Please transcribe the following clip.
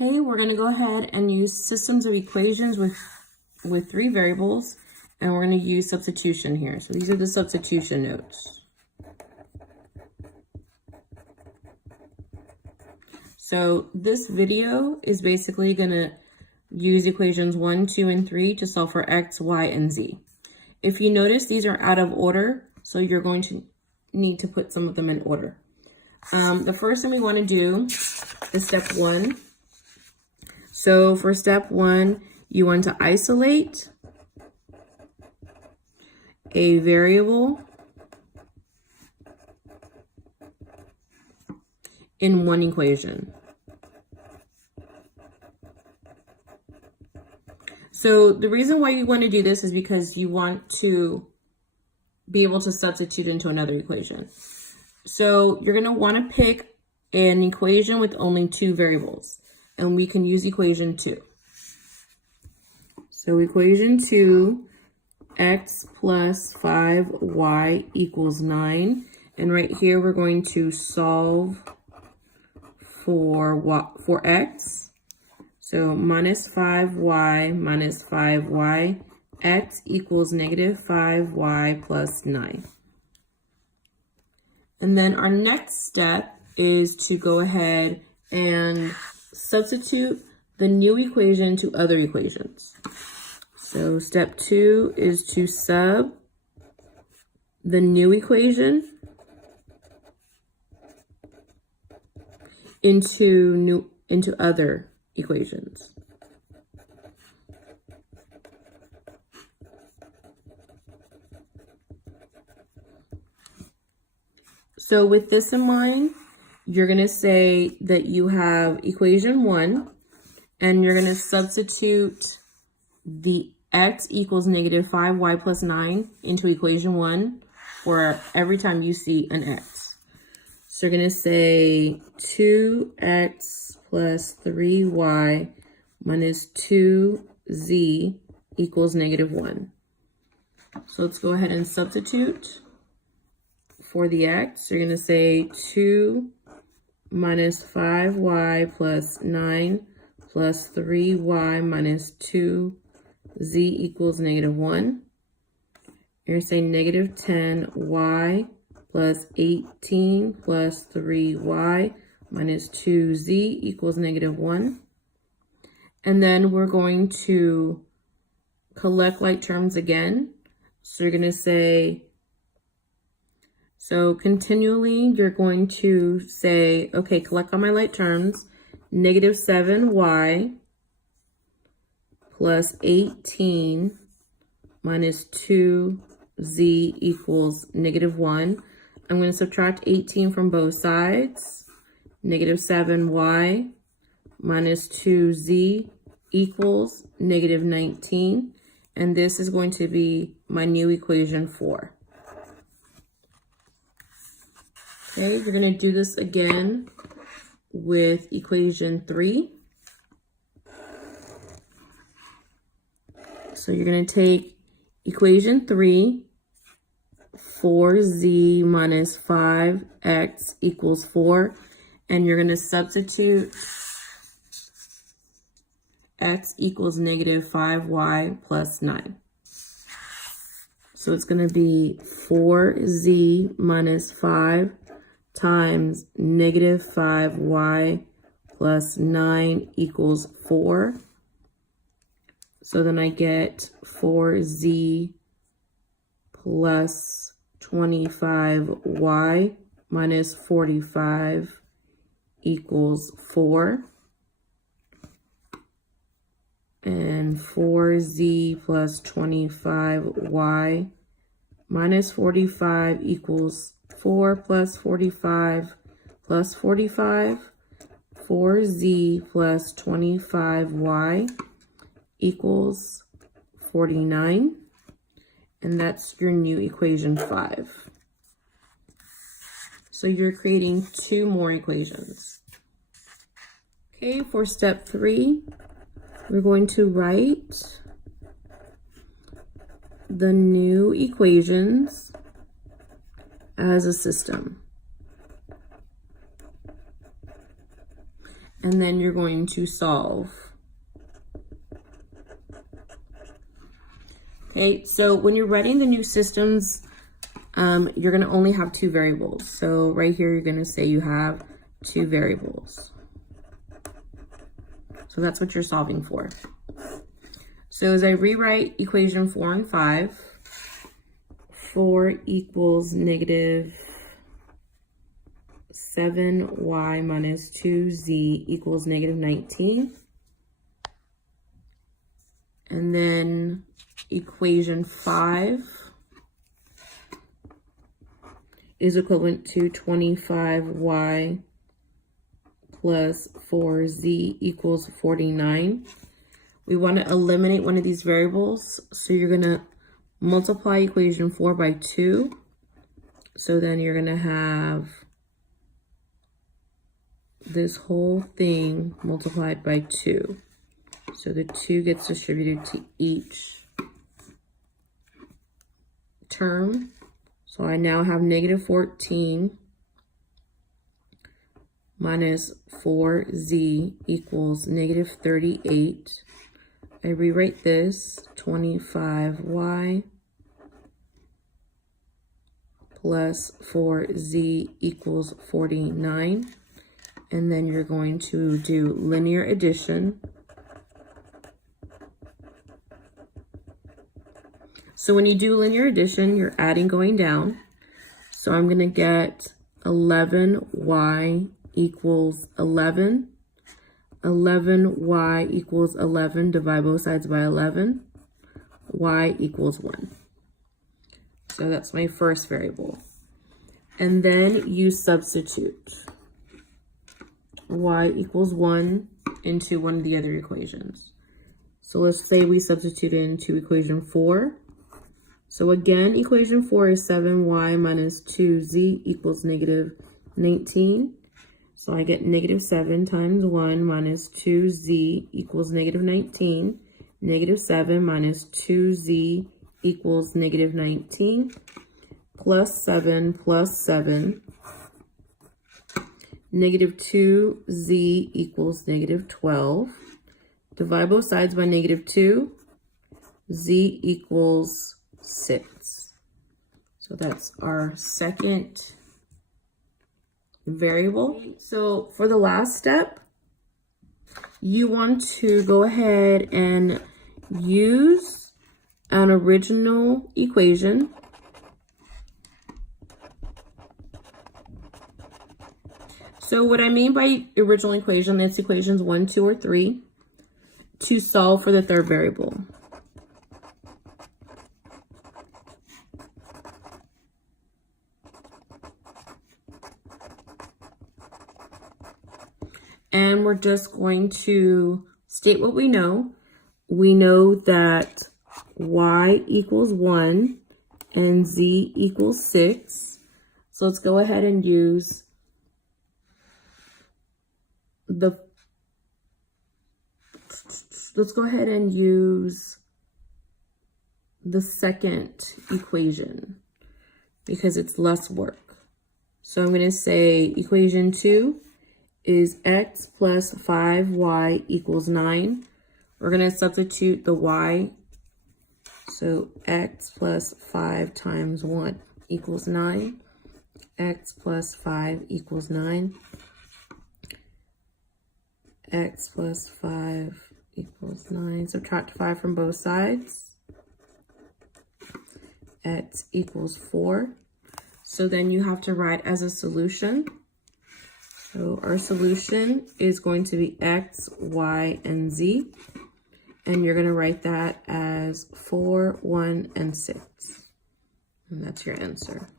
Okay, we're going to go ahead and use systems of equations with three variables, and we're going to use substitution here. So these are the substitution notes. So this video is basically going to use equations 1, 2, and 3 to solve for x, y, and z. If you notice, these are out of order, so you're going to need to put some of them in order. The first thing we want to do is step 1. So for step 1, you want to isolate a variable in one equation. So the reason why you want to do this is because you want to be able to substitute into another equation. So you're going to want to pick an equation with only two variables, and we can use equation 2. So equation 2, x plus 5y equals 9. And right here, we're going to solve for x. So minus 5y minus 5y, x equals negative 5y plus 9. And then our next step is to go ahead and substitute the new equation to other equations. So step 2 is to sub the new equation into other equations. So with this in mind, you're going to say that you have equation 1, and you're going to substitute the x equals negative 5y plus 9 into equation 1 for every time you see an x. So you're going to say 2x plus 3y minus 2z equals negative 1. So let's go ahead and substitute for the x. You're going to say 2 minus 5y plus 9 plus 3y minus 2z equals negative 1. You're going to say negative 10y plus 18 plus 3y minus 2z equals negative 1. And then we're going to collect like terms again. So you're going to say, so continually you're going to say, okay, collect all my like terms. Negative 7y plus 18 minus 2z equals negative 1. I'm going to subtract 18 from both sides. Negative 7y minus 2z equals negative 19. And this is going to be my new equation 4. Okay, we're going to do this again with equation 3. So you're going to take equation 3, 4z minus 5x equals 4. And you're going to substitute x equals negative 5y plus 9. So it's going to be 4z minus 5 times negative 5y plus 9 equals 4. So then I get 4z plus 25y minus 45 equals 4, and 4z plus 25y minus 45 equals 4 plus 45 plus 45, 4z plus 25y equals 49, and that's your new equation 5. So you're creating 2 more equations. Okay, for step 3, we're going to write the new equations as a system. and then you're going to solve. Okay, so when you're writing the new systems, you're going to only have two variables. So right here, you're going to say you have two variables. So that's what you're solving for. So as I rewrite equation 4 and 5, 4 equals negative 7y minus 2z equals negative 19. And then equation 5 is equivalent to 25y plus 4z equals 49. We want to eliminate one of these variables, so you're going to multiply equation 4 by 2. So then you're going to have this whole thing multiplied by 2. So the 2 gets distributed to each term. So I now have negative 14 minus 4z equals negative 38. I rewrite this 25y plus 4z equals 49. And then you're going to do linear addition. So when you do linear addition, you're adding going down. So I'm going to get 11y equals 11. 11y equals 11. Divide both sides by 11. Y equals 1. So that's my first variable. And then you substitute y equals 1 into one of the other equations. So let's say we substitute into equation 4. So again, equation 4 is 7y minus 2z equals negative 19. So I get negative 7 times 1 minus 2z equals negative 19. Negative 7 minus 2z equals negative 19. Plus 7. Negative 2z equals negative 12. Divide both sides by negative 2. Z equals 6. So that's our second variable. So for the last step, you want to go ahead and use an original equation. So what I mean by original equation, it's equations 1, 2, or 3 to solve for the third variable. And we're just going to state what we know. We know that y equals 1 and z equals 6. So let's go ahead and use the second equation because it's less work. So I'm going to say equation 2 is x plus 5y equals 9. We're going to substitute the y. So x plus 5 times 1 equals 9. X plus 5 equals 9. X plus 5 equals 9. Subtract 5 from both sides. X equals 4. So then you have to write as a solution. So our solution is going to be x, y, and z. And you're going to write that as 4, 1, and 6. And that's your answer.